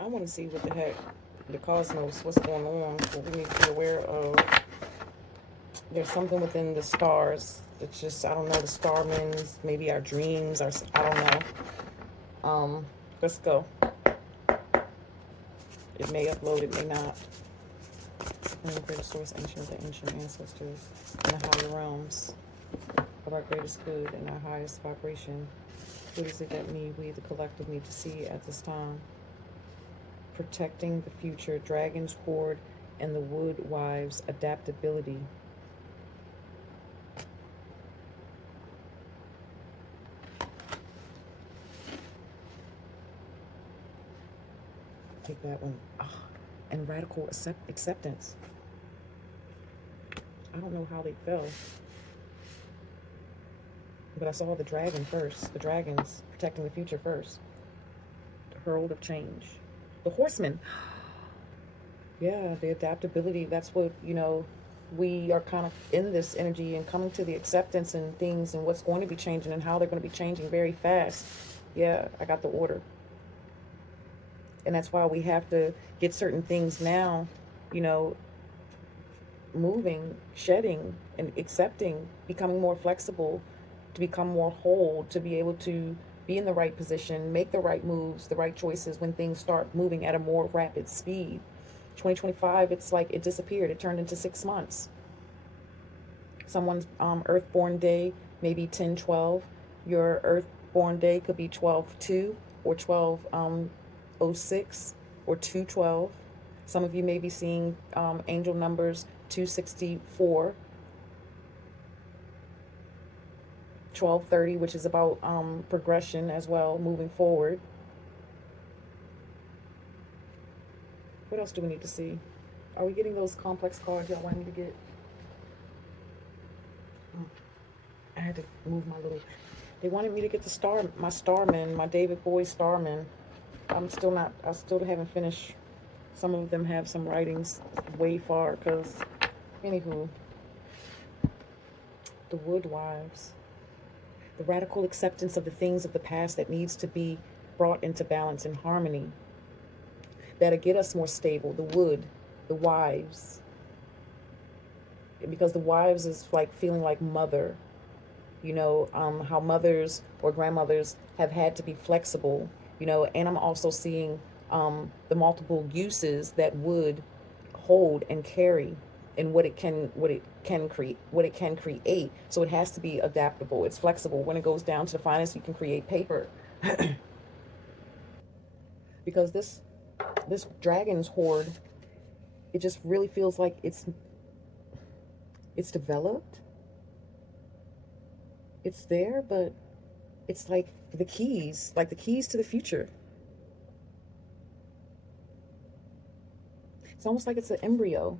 I want to see what the heck the cosmos, what's going on, what we need to be aware of. There's something within the stars. It's just, I don't know, the starmans, maybe our dreams, our, I don't know. Let's go. It may upload, it may not. Supreme greatest source, ancient of the ancient ancestors, in the higher realms of our greatest good and our highest vibration. What is it that we, the collective, need to see at this time? Protecting the future, Dragon's Horde, and the Wood Wives' adaptability. Take that one. And radical acceptance. I don't know how they fell. But I saw the dragon first. The dragons protecting the future first. The herald of change. The horseman. Yeah, the adaptability. That's what, you know, we are kind of in this energy and coming to the acceptance and things and what's going to be changing and how they're going to be changing very fast. Yeah, I got the order. And that's why we have to get certain things now, you know, moving, shedding, and accepting, becoming more flexible, to become more whole, to be able to be in the right position, make the right moves, the right choices when things start moving at a more rapid speed. 2025, it's like it disappeared. It turned into 6 months. Someone's Earthborn day, maybe 10/12. Your Earthborn day could be 12/2 or 12/06 or 2/12. Some of you may be seeing angel numbers 264, 1230, which is about progression as well, moving forward. What else do we need to see? Are we getting those complex cards y'all want me to get? I had to move my little... They wanted me to get the my Starman, my David Bowie Starman. I still haven't finished. Some of them have some writings way far, because, anywho, the Wood Wives. The radical acceptance of the things of the past that needs to be brought into balance and harmony. That'll get us more stable. The wood, the wives. Because the wives is like feeling like mother. You know, how mothers or grandmothers have had to be flexible. You know, and I'm also seeing the multiple uses that wood hold and carry, and what it can create. So it has to be adaptable. It's flexible. When it goes down to the finest, you can create paper. Because this dragon's horde, it just really feels like it's developed. It's there, but it's like the keys to the future. It's almost like it's an embryo,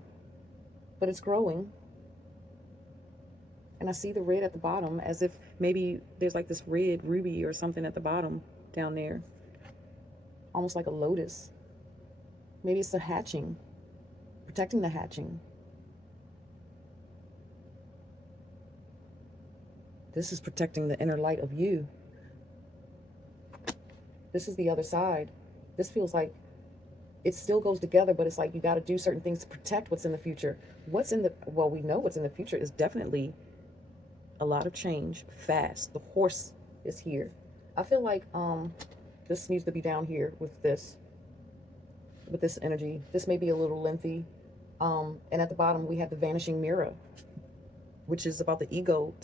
but it's growing. And I see the red at the bottom, as if maybe there's like this red ruby or something at the bottom down there. Almost like a lotus. Maybe it's the hatching, protecting the hatching. This is protecting the inner light of you. This is the other side. This feels like it still goes together, but it's like you got to do certain things to protect what's in the future. Well, we know what's in the future is definitely a lot of change, fast. The horse is here. I feel like this needs to be down here with this energy. This may be a little lengthy. And at the bottom, we have the vanishing mirror, which is about the ego.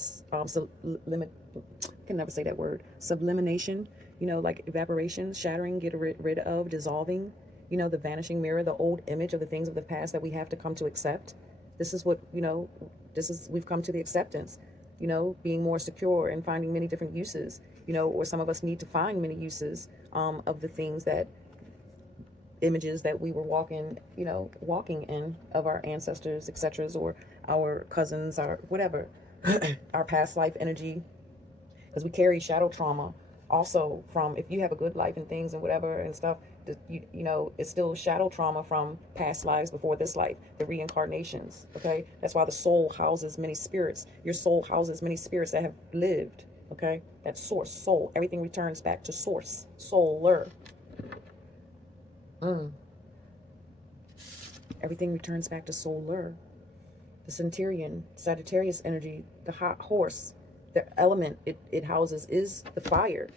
Can never say that word. Sublimination, you know, like evaporation, shattering, get rid of, dissolving. You know, the vanishing mirror, the old image of the things of the past that we have to come to accept. This is what, you know, we've come to the acceptance, you know, being more secure and finding many different uses, you know, or some of us need to find many uses of the things that, images that we were walking in of our ancestors, etc., or our cousins, our whatever, our past life energy, because we carry shadow trauma also from, if you have a good life and things and whatever and stuff, you know, it's still shadow trauma from past lives before this life, the reincarnations. Okay, that's why the soul houses many spirits. Your soul houses many spirits that have lived. Okay, that's source, soul. Everything returns back to source, souler. Mm. Everything returns back to solar. The Centurion, Sagittarius energy, the hot horse, the element it houses is the fire.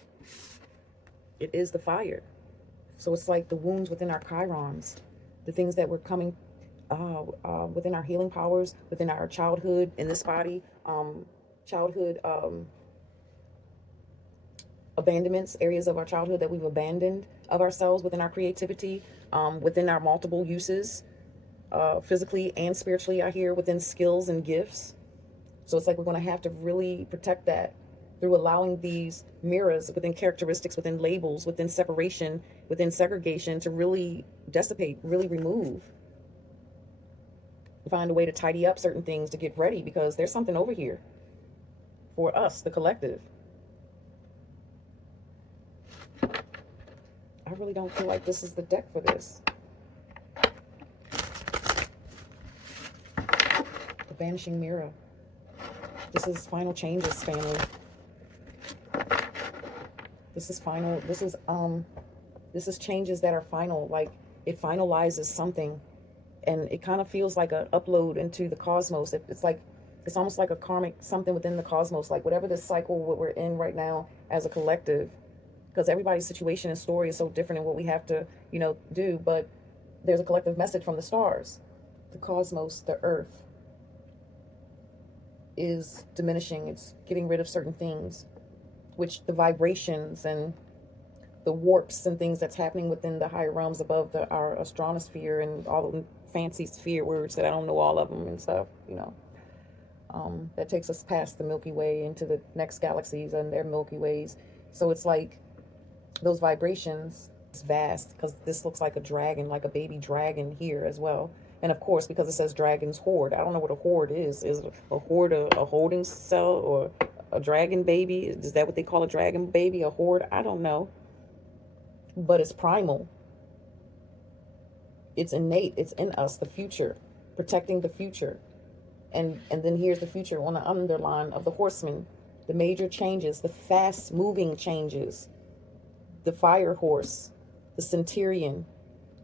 It is the fire. So it's like the wounds within our chirons, the things that were coming within our healing powers, within our childhood in this body, childhood abandonments, areas of our childhood that we've abandoned of ourselves, within our creativity, within our multiple uses, physically and spiritually, I hear, within skills and gifts. So it's like we're going to have to really protect that through allowing these mirrors within characteristics, within labels, within separation, within segregation to really dissipate, really remove. Find a way to tidy up certain things to get ready, because there's something over here for us, the collective. I really don't feel like this is the deck for this. The Vanishing Mirror. This is final changes, family. This is final. This is changes that are final. Like, it finalizes something, and it kind of feels like an upload into the cosmos. It's like, it's almost like a karmic something within the cosmos. Like, whatever this cycle what we're in right now as a collective, because everybody's situation and story is so different in what we have to, do. But there's a collective message from the stars. The cosmos, the earth, is diminishing. It's getting rid of certain things, which the vibrations and the warps and things that's happening within the higher realms above our astronosphere and all the fancy sphere words that I don't know all of them and stuff, that takes us past the Milky Way into the next galaxies and their Milky Ways. So it's like those vibrations, it's vast, because this looks like a dragon, like a baby dragon here as well. And of course, because it says dragon's hoard, I don't know what a hoard is. Is a hoard a holding cell or a dragon baby? Is that what they call a dragon baby? A hoard? I don't know. But it's primal. It's innate. It's in us, the future, protecting the future. And then here's the future on the underline of the horseman. The major changes, the fast moving changes, the fire horse, the centurion,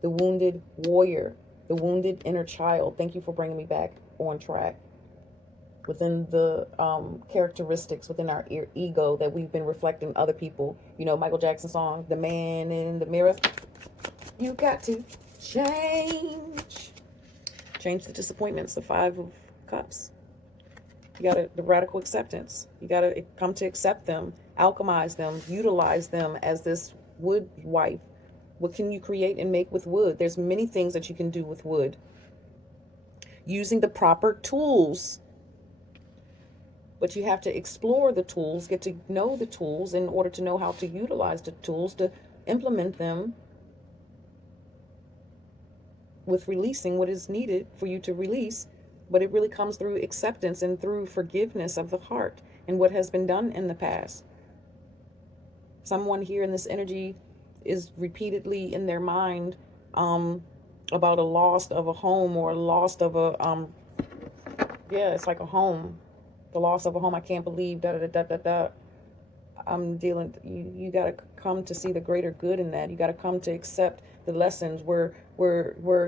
the wounded warrior, the wounded inner child. Thank you for bringing me back on track. Within the characteristics within our ego that we've been reflecting other people. Michael Jackson song, The Man in the Mirror. You got to change. Change the disappointments, the 5 of Cups. You got to, the radical acceptance. You got to come to accept them, alchemize them, utilize them as this wood wife. What can you create and make with wood? There's many things that you can do with wood. Using the proper tools. But you have to explore the tools, get to know the tools in order to know how to utilize the tools, to implement them with releasing what is needed for you to release. But it really comes through acceptance and through forgiveness of the heart and what has been done in the past. Someone here in this energy is repeatedly in their mind about a loss of a home, or a loss of a, it's like a home. The loss of a home. I can't believe I'm dealing. You got to come to see the greater good in that. You got to come to accept the lessons where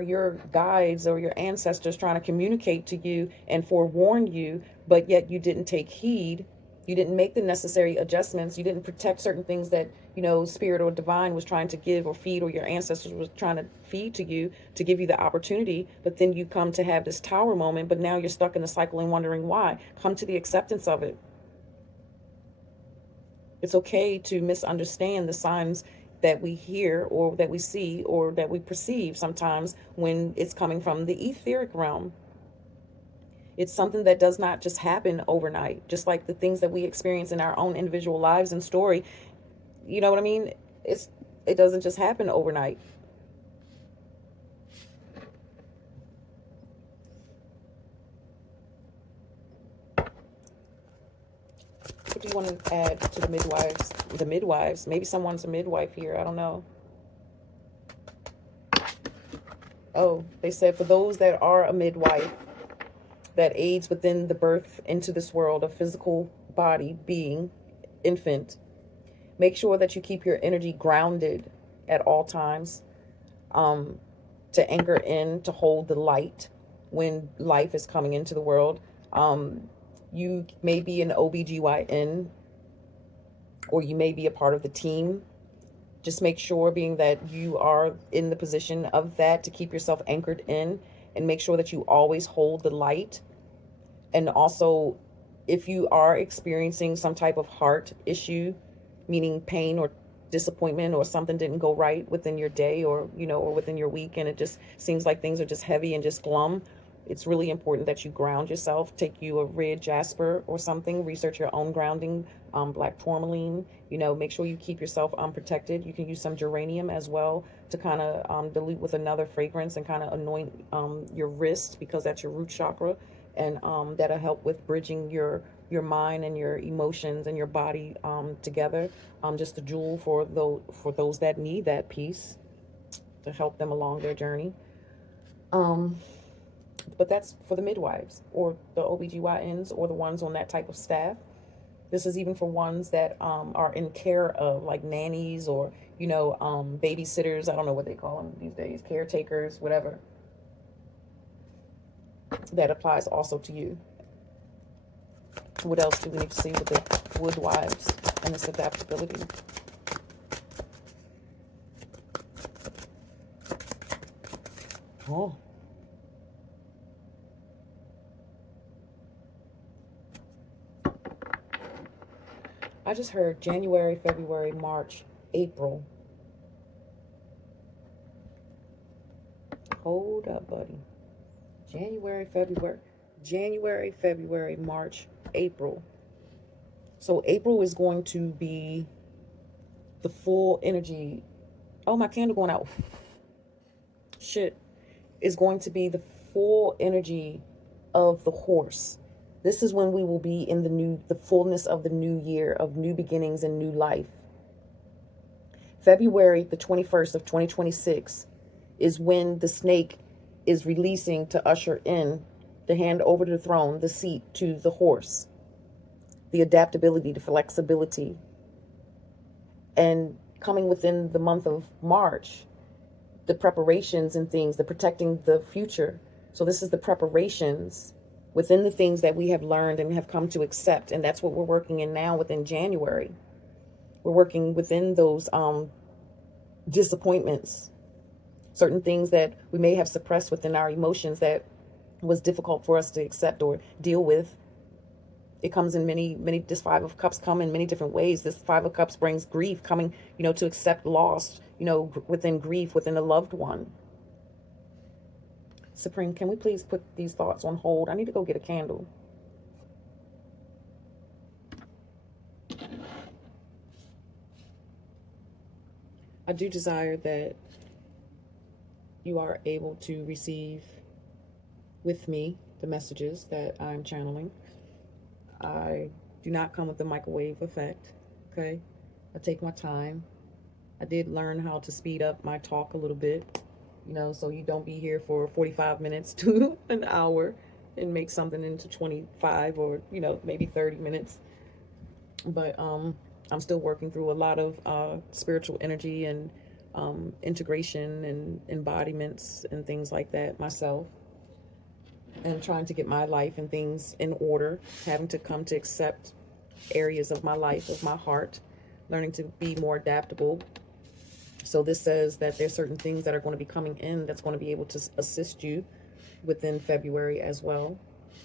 your guides or your ancestors trying to communicate to you and forewarn you, but yet you didn't take heed. You didn't make the necessary adjustments. You didn't protect certain things that, spirit or divine was trying to give or feed, or your ancestors was trying to feed to you to give you the opportunity. But then you come to have this tower moment, but now you're stuck in the cycle and wondering why. Come to the acceptance of it. It's okay to misunderstand the signs that we hear or that we see or that we perceive sometimes when it's coming from the etheric realm. It's something that does not just happen overnight, just like the things that we experience in our own individual lives and story. You know what I mean? It doesn't just happen overnight. What do you want to add to the midwives? The midwives. Maybe someone's a midwife here. I don't know. Oh, they said for those that are a midwife that aids within the birth into this world of physical body, being, infant, make sure that you keep your energy grounded at all times. to anchor in, to hold the light when life is coming into the world. You may be an OBGYN, or you may be a part of the team. Just make sure, being that you are in the position of that, to keep yourself anchored in and make sure that you always hold the light. And also, if you are experiencing some type of heart issue, meaning pain or disappointment, or something didn't go right within your day, or or within your week, and it just seems like things are just heavy and just glum, it's really important that you ground yourself. Take you a red jasper or something, research your own grounding, black tourmaline, make sure you keep yourself protected. You can use some geranium as well to kind of dilute with another fragrance and kind of anoint your wrist, because that's your root chakra, and that'll help with bridging your mind and your emotions and your body together. Just a jewel for those that need that piece to help them along their journey. But that's for the midwives or the OBGYNs or the ones on that type of staff. This is even for ones that are in care of, like nannies, or babysitters. I don't know what they call them these days, caretakers, whatever. That applies also to you. What else do we need to see with the wood wives and this adaptability? Oh. I just heard January, February, March, April. Hold up, buddy. January, February, March, April. So April is going to be the full energy. Oh, my candle going out. Shit. Is going to be the full energy of the horse. This is when we will be in the fullness of the new year, of new beginnings and new life. February the 21st of 2026 is when the snake is releasing to usher in, to hand over the throne, the seat, to the horse. The adaptability, the flexibility. And coming within the month of March, the preparations and things, the protecting the future. So this is the preparations within the things that we have learned and have come to accept. And that's what we're working in now within January. We're working within those disappointments, certain things that we may have suppressed within our emotions that was difficult for us to accept or deal with. It comes in many, this Five of Cups come in many different ways. This Five of Cups brings grief, coming, to accept loss, within grief, within a loved one. Supreme, can we please put these thoughts on hold? I need to go get a candle. I do desire that you are able to receive with me the messages that I'm channeling. I do not come with the microwave effect, okay? I take my time. I did learn how to speed up my talk a little bit, so you don't be here for 45 minutes to an hour and make something into 25 or, maybe 30 minutes. But I'm still working through a lot of spiritual energy and integration and embodiments and things like that myself. And trying to get my life and things in order, having to come to accept areas of my life, of my heart, learning to be more adaptable. So this says that there's certain things that are going to be coming in that's going to be able to assist you within February as well,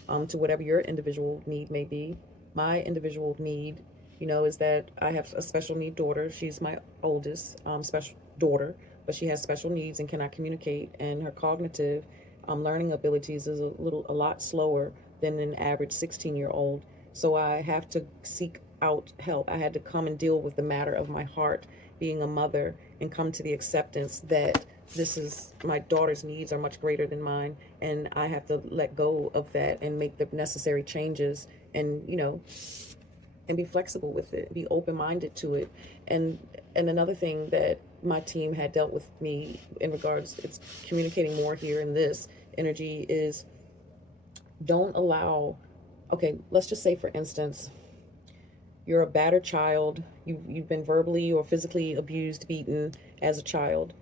to whatever your individual need may be. My individual need, is that I have a special need daughter. She's my oldest special daughter, but she has special needs and cannot communicate, and her cognitive learning abilities is a lot slower than an average 16-year-old. So I have to seek out help. I had to come and deal with the matter of my heart, being a mother, and come to the acceptance that my daughter's needs are much greater than mine, and I have to let go of that and make the necessary changes, and and be flexible with it, be open-minded to it. And another thing that my team had dealt with me in regards, it's communicating more here in this energy, is don't allow, okay, let's just say, for instance, you're a battered child, you've been verbally or physically abused, beaten as a child,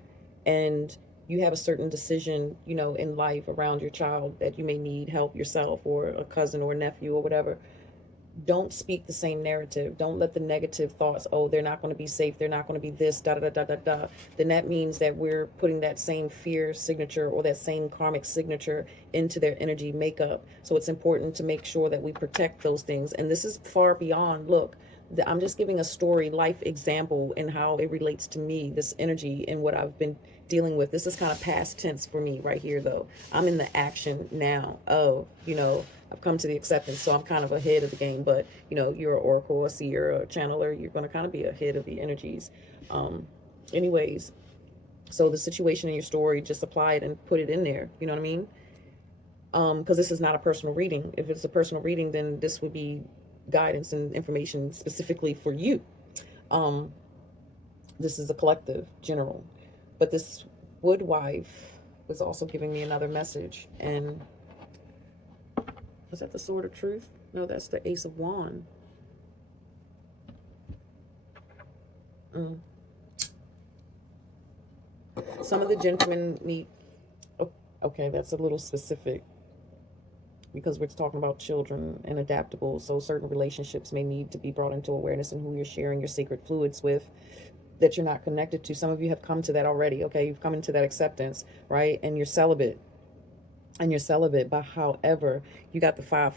and you have a certain decision, you know, in life around your child that you may need help yourself, or a cousin or a nephew or whatever, don't speak the same narrative. Don't let the negative thoughts, oh, they're not going to be safe, they're not going to be this, da da da da da. Then that means that we're putting that same fear signature or that same karmic signature into their energy makeup. So it's important to make sure that we protect those things. And this is far beyond, look, I'm just giving a story, life example, and how it relates to me, this energy and what I've been dealing with. This is kind of past tense for me right here, though. I'm in the action now of, you know, I've come to the acceptance, so I'm kind of ahead of the game. But, you know, you're an oracle, a seer, a channeler, you're going to kind of be ahead of the energies. Anyways, so the situation in your story, just apply it and put it in there. You know what I mean? Because this is not a personal reading. If it's a personal reading, then this would be guidance and information specifically for you. This is a collective, general. But this wood wife was also giving me another message. And was that the Sword of Truth? No, that's the Ace of Wands. Some of the gentlemen need... Oh, okay, that's a little specific, because we're talking about children and adaptable. So certain relationships may need to be brought into awareness, and who you're sharing your sacred fluids with that you're not connected to. Some of you have come to that already, okay? You've come into that acceptance, right? And you're celibate. But however, you got the five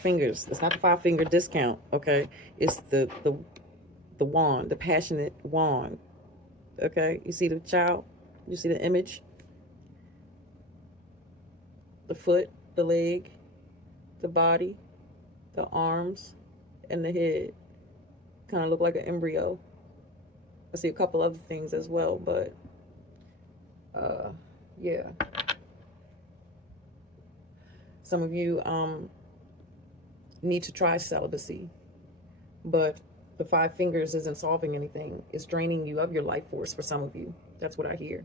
fingers. It's not the 5-finger discount, okay? It's the wand, the passionate wand, okay? You see the child? You see the image? The foot, the leg, the body, the arms, and the head. Kind of look like an embryo. I see a couple other things as well, but yeah. Some of you need to try celibacy, but the 5 fingers isn't solving anything. It's draining you of your life force for some of you. That's what I hear.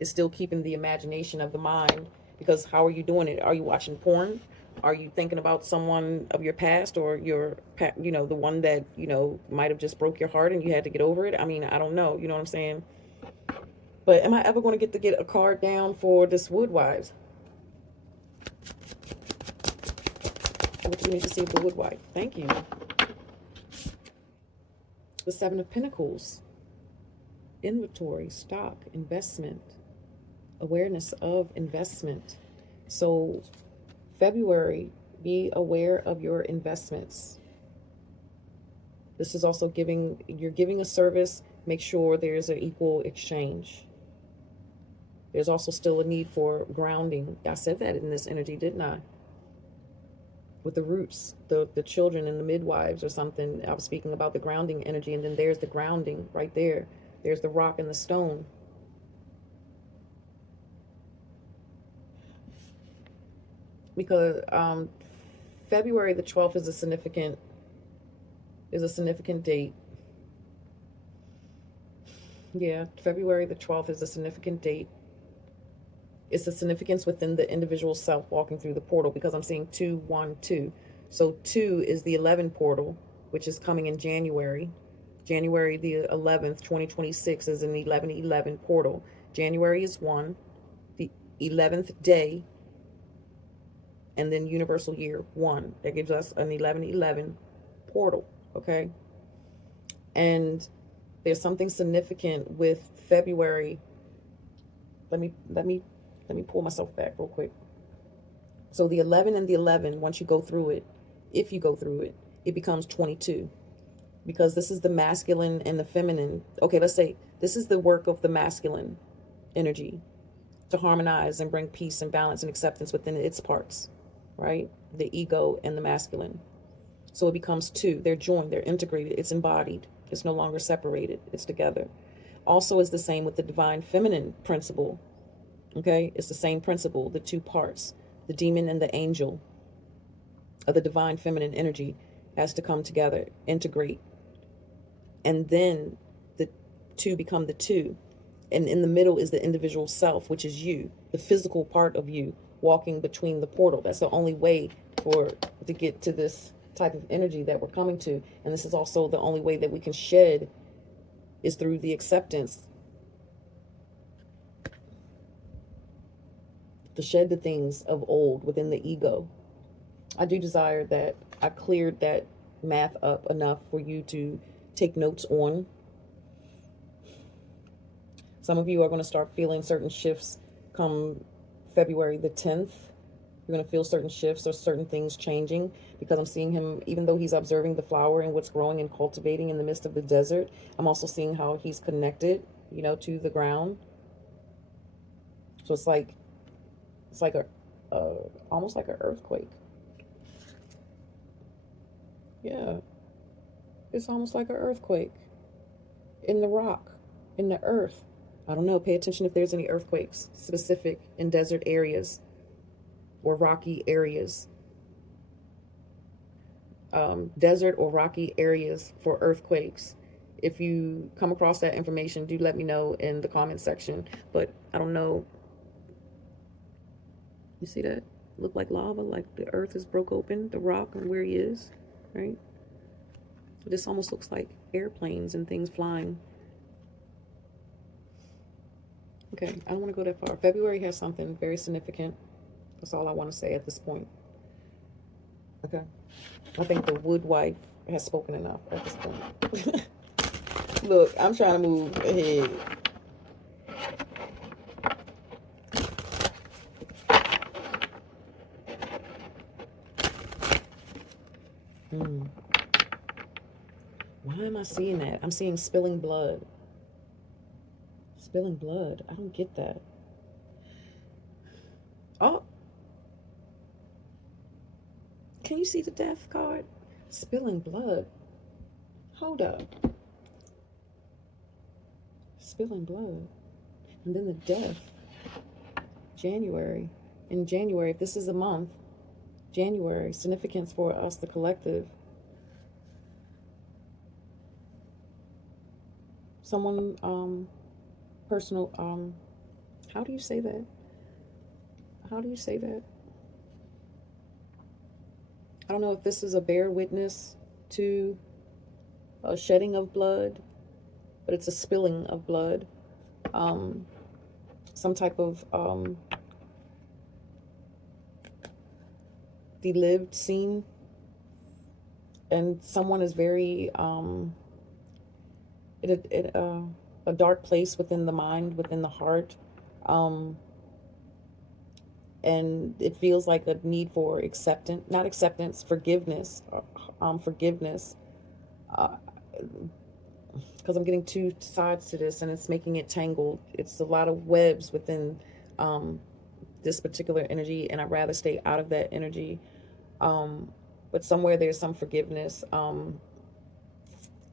It's still keeping the imagination of the mind, because how are you doing it? Are you watching porn? Are you thinking about someone of your past, or your, you know, the one that, you know, might have just broke your heart and you had to get over it? I mean, I don't know. You know what I'm saying? But am I ever going to get a card down for this Wood Wives? What do you need to see of the Wood Wife? Thank you. The 7 of Pentacles. Inventory, stock, investment, awareness of investment. So February, be aware of your investments. This is also you're giving a service, make sure there's an equal exchange. There's also still a need for grounding. I said that in this energy, didn't I? With the roots, the children and the midwives or something. I was speaking about the grounding energy, and then there's the grounding right there. There's the rock and the stone. Because February the 12th is a significant date. Yeah, February the 12th is a significant date. It's the significance within the individual self walking through the portal, because I'm seeing 2, 1, 2. So 2 is the 11 portal, which is coming in January. January the 11th, 2026 is an 1111 portal. January is 1, the 11th day, and then universal year 1. That gives us an 1111 portal, okay? And there's something significant with February. Let me pull myself back real quick. So the 11 and the 11, once you go through it, if you go through it, it becomes 22. Because this is the masculine and the feminine. Okay, let's say this is the work of the masculine energy to harmonize and bring peace and balance and acceptance within its parts, right? The ego and the masculine. So it becomes 2. They're joined, they're integrated, it's embodied. It's no longer separated, it's together. Also is the same with the divine feminine principle. Okay, it's the same principle, the 2 parts. The demon and the angel of the divine feminine energy has to come together, integrate. And then the 2 become the 2. And in the middle is the individual self, which is you, the physical part of you, walking between the portal. That's the only way to get to this type of energy that we're coming to. And this is also the only way that we can shed, is through the acceptance to shed the things of old within the ego. I do desire that I cleared that math up enough for you to take notes on. Some of you are going to start feeling certain shifts come February the 10th. You're going to feel certain shifts or certain things changing, because I'm seeing him, even though he's observing the flower and what's growing and cultivating in the midst of the desert, I'm also seeing how he's connected, you know, to the ground. So it's like almost like an earthquake. Yeah, it's almost like an earthquake in the rock, in the earth. I don't know. Pay attention if there's any earthquakes specific in desert areas or rocky areas. Desert or rocky areas for earthquakes. If you come across that information, do let me know in the comment section. But I don't know. You see that? Look like lava, like the earth is broke open, the rock and where he is, right? This almost looks like airplanes and things flying. Okay, I don't want to go that far. February has something very significant. That's all I want to say at this point. Okay. I think the wood wife has spoken enough at this point. Look, I'm trying to move ahead. Why am I seeing that? I'm seeing spilling blood. Spilling blood. I don't get that. Oh. Can you see the death card? Spilling blood. Hold up. Spilling blood. And then the death. January. In January, if this is a month, January, significance for us, the collective. Someone, personal, how do you say that? How do you say that? I don't know if this is a bear witness to a shedding of blood, but it's a spilling of blood. Some type of delived scene, and someone is very a dark place within the mind, within the heart, and it feels like a need for acceptance, not acceptance, forgiveness, forgiveness, because I'm getting two sides to this and it's making it tangled. It's a lot of webs within this particular energy, and I'd rather stay out of that energy. But somewhere there's some forgiveness.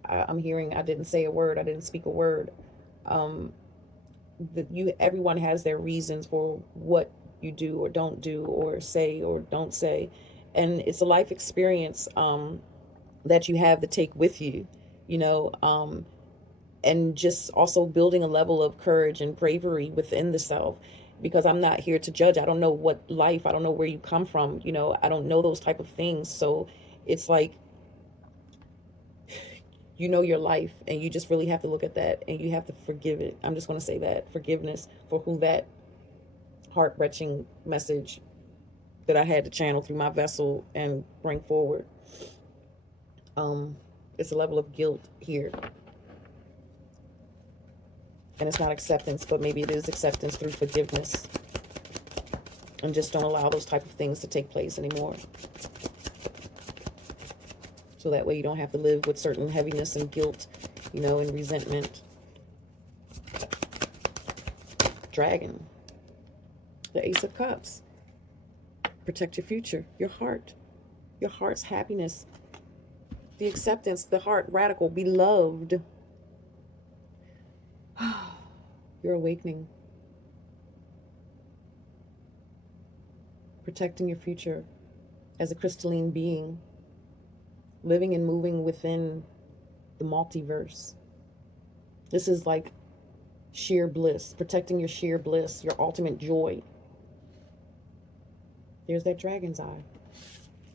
I'm hearing, I didn't say a word, I didn't speak a word. Everyone has their reasons for what you do or don't do, or say or don't say, and it's a life experience that you have to take with you, you know, and just also building a level of courage and bravery within the self, because I'm not here to judge. I don't know what life, I don't know where you come from, you know, I don't know those type of things. So it's like, you know, your life, and you just really have to look at that and you have to forgive it. I'm just going to say that forgiveness for who that heart-wrenching message that I had to channel through my vessel and bring forward. It's a level of guilt here, and it's not acceptance, but maybe it is acceptance through forgiveness, and just don't allow those type of things to take place anymore, so that way you don't have to live with certain heaviness and guilt, you know, and resentment. Dragon. The Ace of Cups. Protect your future, your heart, your heart's happiness, the acceptance, the heart, radical, beloved. You're awakening. Protecting your future as a crystalline being, living and moving within the multiverse. This is like sheer bliss, protecting your sheer bliss, your ultimate joy. There's that dragon's eye,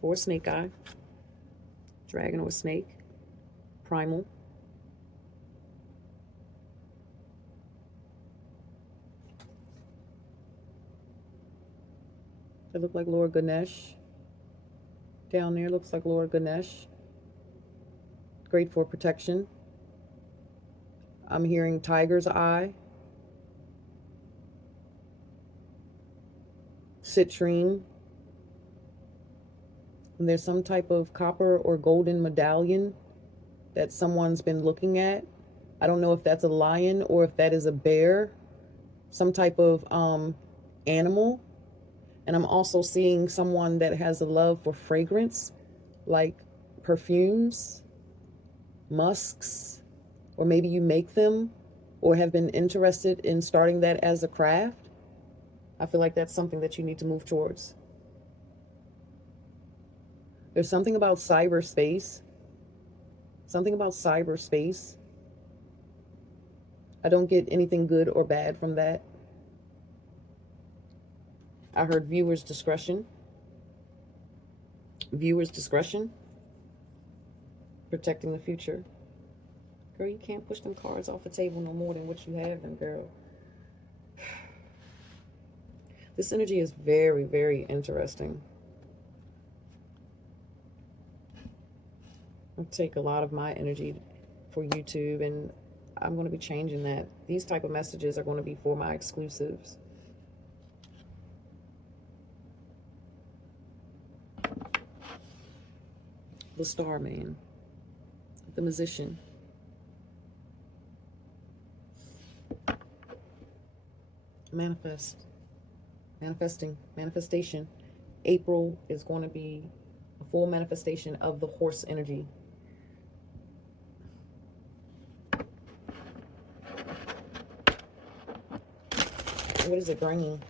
or snake eye. Dragon or snake, primal. It looked like Lord Ganesh. Down there looks like Lord Ganesh. Great for protection. I'm hearing tiger's eye. Citrine. And there's some type of copper or golden medallion that someone's been looking at. I don't know if that's a lion or if that is a bear. Some type of animal. And I'm also seeing someone that has a love for fragrance, like perfumes, musks, or maybe you make them or have been interested in starting that as a craft. I feel like that's something that you need to move towards. There's something about cyberspace. Something about cyberspace. I don't get anything good or bad from that. I heard viewers' discretion. Viewers' discretion. Protecting the future. Girl, you can't push them cards off the table no more than what you have them, girl. This energy is very, very interesting. I'll take a lot of my energy for YouTube, and I'm going to be changing that. These type of messages are going to be for my exclusives. The Starman, the Musician. Manifestation. April is going to be a full manifestation of the horse energy. What is it bringing?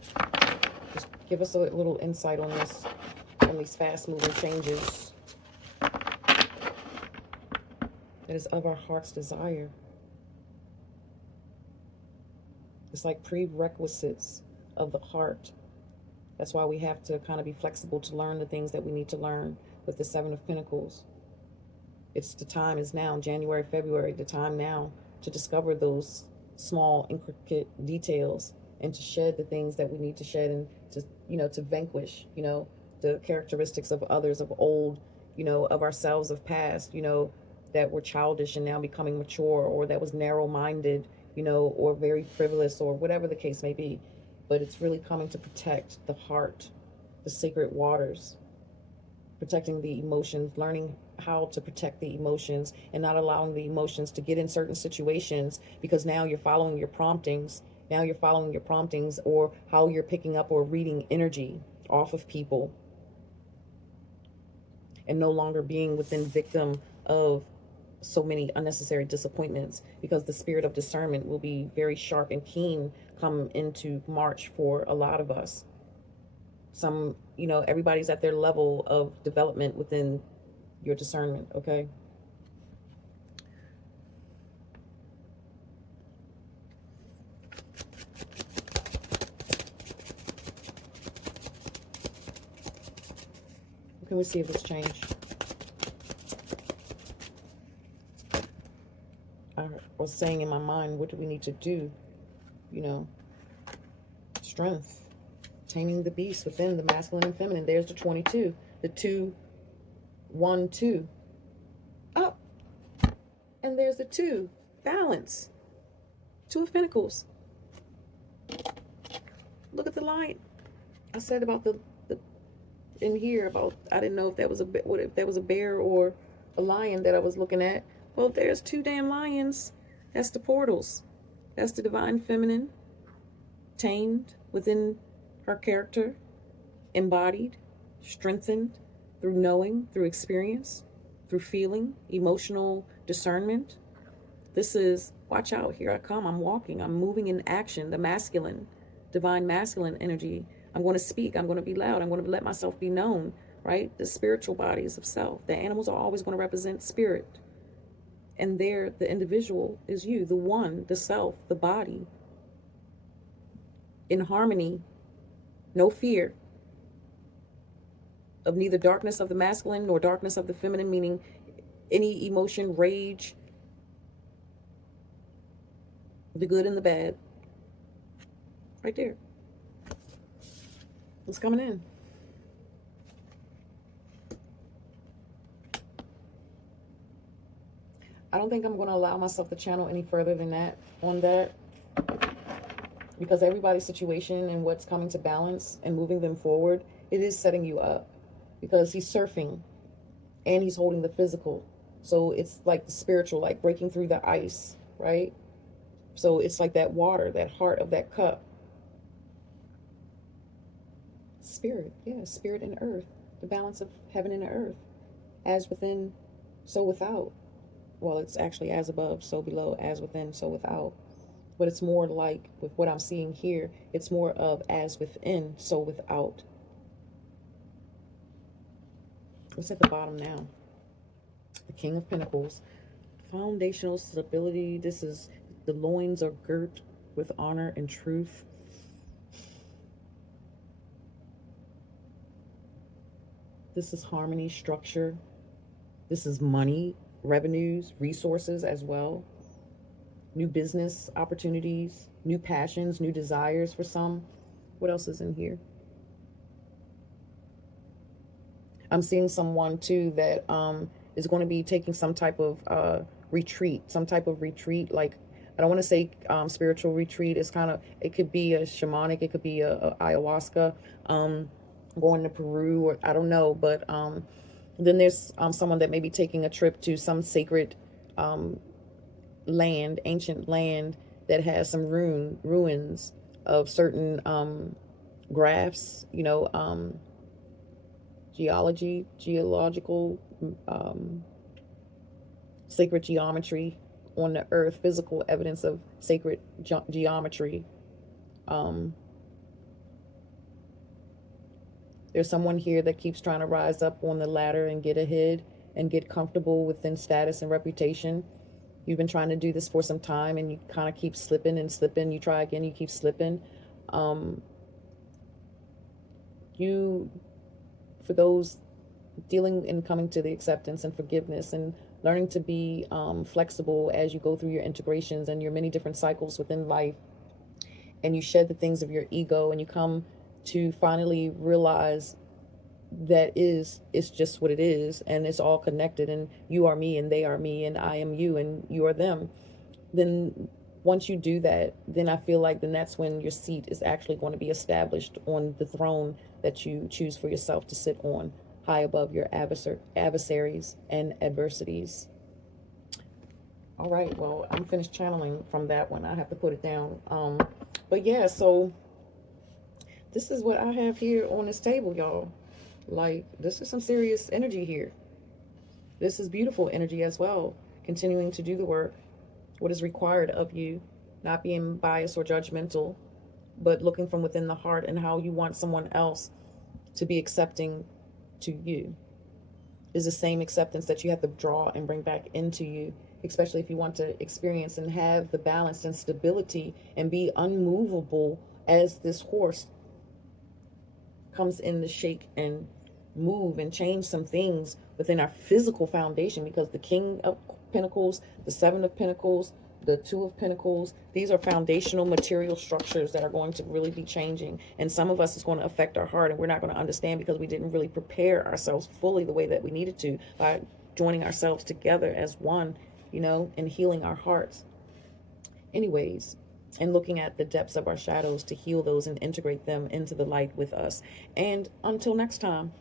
Just give us a little insight on this, on these fast-moving changes. That is of our heart's desire. It's like prerequisites of the heart. That's why we have to kind of be flexible to learn the things that we need to learn with the Seven of Pentacles. It's the time is now, January, February, the time now to discover those small, intricate details and to shed the things that we need to shed and to, to vanquish, the characteristics of others of old, of ourselves of past, that were childish and now becoming mature, or that was narrow-minded, or very frivolous, or whatever the case may be. But it's really coming to protect the heart, the sacred waters, protecting the emotions, learning how to protect the emotions and not allowing the emotions to get in certain situations, because now you're following your promptings. Now you're following your promptings, or how you're picking up or reading energy off of people, and no longer being within victim of so many unnecessary disappointments, because the spirit of discernment will be very sharp and keen come into March for a lot of us. Some, everybody's at their level of development within your discernment, okay? Can we see if it's changed? I was saying in my mind, what do we need to do? Strength. Taming the beast within the masculine and feminine. There's the 22. The 2, 1, 2. Up. And there's the 2. Balance. 2 of Pentacles. Look at the light. I said about the in here about, I didn't know if that was if that was a bear or a lion that I was looking at. Well, there's 2 damn lions. That's the portals. That's the divine feminine, tamed within her character, embodied, strengthened through knowing, through experience, through feeling, emotional discernment. This is, watch out, here I come, I'm walking, I'm moving in action, the masculine, divine masculine energy. I'm going to speak, I'm going to be loud, I'm going to let myself be known, right? The spiritual bodies of self. The animals are always going to represent spirit. And there, the individual is you, the one, the self, the body. In harmony, no fear of neither darkness of the masculine nor darkness of the feminine, meaning any emotion, rage, the good and the bad. Right there. It's coming in. I don't think I'm going to allow myself to channel any further than that on that, because everybody's situation and what's coming to balance and moving them forward, it is setting you up, because he's surfing and he's holding the physical. So it's like the spiritual, like breaking through the ice, right? So it's like that water, that heart of that cup. Spirit, yeah, spirit and earth, the balance of heaven and earth, as within, so without. Well, it's actually as above, so below, as within, so without. But it's more like, with what I'm seeing here, it's more of as within, so without. What's at the bottom now? The King of Pentacles. Foundational stability. This is, the loins are girt with honor and truth. This is harmony, structure. This is money, revenues, resources as well. New business opportunities, new passions, new desires for some. What else is in here? I'm seeing someone too that is going to be taking some type of retreat, like, I don't want to say spiritual retreat. It's kind of, it could be a shamanic, it could be a ayahuasca, going to Peru, or I don't know. But then there's someone that may be taking a trip to some sacred land, ancient land, that has some ruins of certain graphs, you know, geological, sacred geometry on the earth, physical evidence of sacred geometry. There's someone here that keeps trying to rise up on the ladder and get ahead and get comfortable within status and reputation. You've been trying to do this for some time and you kind of keep slipping and slipping. You try again, you keep slipping. For those dealing and coming to the acceptance and forgiveness and learning to be flexible as you go through your integrations and your many different cycles within life, and you shed the things of your ego and you come to finally realize that it's just what it is, and it's all connected, and you are me and they are me and I am you and you are them. Then once you do that, then I feel like then that's when your seat is actually going to be established on the throne that you choose for yourself to sit on, high above your adversaries and adversities. All right, well, I'm finished channeling from that one. I have to put it down. But yeah, so this is what I have here on this table, y'all. Like, this is some serious energy here. This is beautiful energy as well. Continuing to do the work, what is required of you, not being biased or judgmental, but looking from within the heart and how you want someone else to be accepting to you is the same acceptance that you have to draw and bring back into you, especially if you want to experience and have the balance and stability and be unmovable as this horse comes in to shake and move and change some things within our physical foundation. Because the King of Pentacles, the Seven of Pentacles, the Two of Pentacles, these are foundational material structures that are going to really be changing. And some of us is going to affect our heart, and we're not going to understand because we didn't really prepare ourselves fully the way that we needed to by joining ourselves together as one, you know, and healing our hearts. Anyways, and looking at the depths of our shadows to heal those and integrate them into the light with us. And until next time.